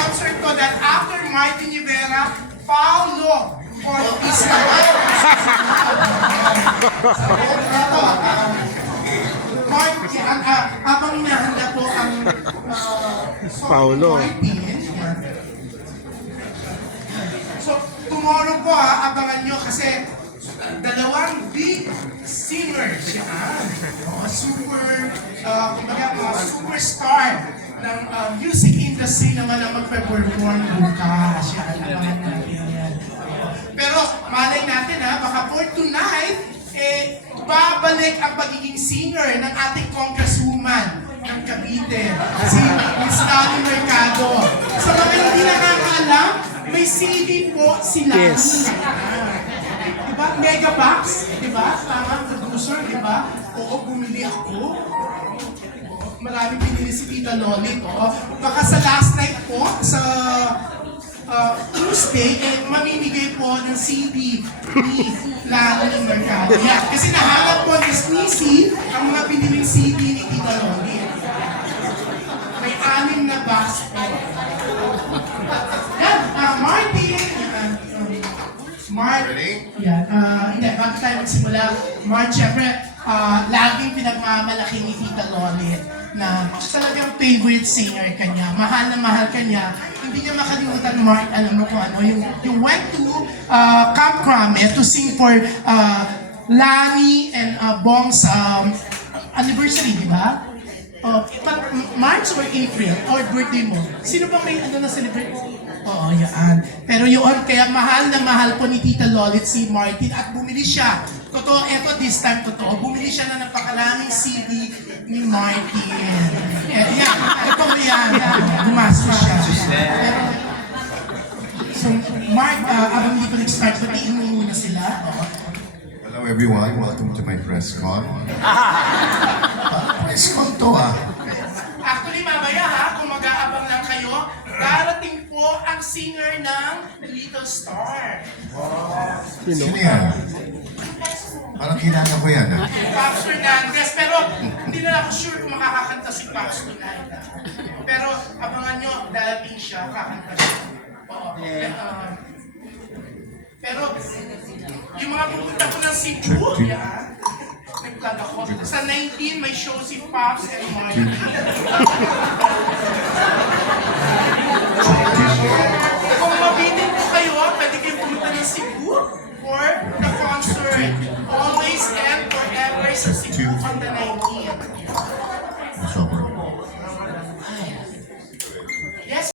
concert ko that after Martin Rivera, Paulo Ortiz naman. Ito, Martin, habang inahanda po ang Paulo. Martin. So, tomorrow po abangan nyo kasi dalawang big singers yan. Super, kumbaga mga superstar ng music industry naman ang magpe-perform bukas. Yan, abangan natin yan. Pero malay natin baka for tonight, babalik ang pagiging singer ng ating congresswoman ng Cavite, si Miss Lani Mercado. Sa mga hindi nakakaalam, may CD po si Lani. Yes. Diba? Megabox, diba? Tama, producer, diba? Oo, bumili ako. Maraming pinili si Tita Lolit. Baka sa last night po, sa Tuesday, mamimigay po ng CD ni Lani Mercado. Yeah, kasi nahanap po ni Sneezy ang mga piniling CD ni Tita Lolit. May 6 na box po. Yan, Martin. Mark, yan, hindi, bago tayo magsimula, Mark, syempre, laging pinagmamalaki ni Tita Lolit na talagang favorite singer kanya, mahal na mahal kanya. Hindi niya makalimutan, Mark, alam mo kung ano, yung went to Camp Crame to sing for Lani and Bong's anniversary, di ba? March or April or birthday mo? Sino bang may na celebrate? Oo, yan. Pero yun, kaya mahal na mahal po ni Tita Lolit si Martin at bumili siya. Totoo, eto this time totoo. Bumili siya na napakaraming CD ni Martin. Yan, ito mo yan. Gumastos siya. Pero, so, Mark, abang hindi ko nag-start, batiin mo muna sila. Hello everyone, welcome to my press con. Press con to Actually, mamaya kung mag-aabang lang kayo, darating po ang singer ng Little Star. Sino yan? Parang kilala ko yan Pops Fernandez, pero hindi na ako sure kung makakakanta si Pops tonight. Pero abangan nyo, darating siya, kakanta siya. Pero yung mga pupunta ko ng Cebu, yan. Nag-plug ako. Sa 19, may show si Pops and Martin. Kung mabitin po kayo, pwede kayo pumunta ng Cebu for the concert. Always and forever sa Cebu on the 19.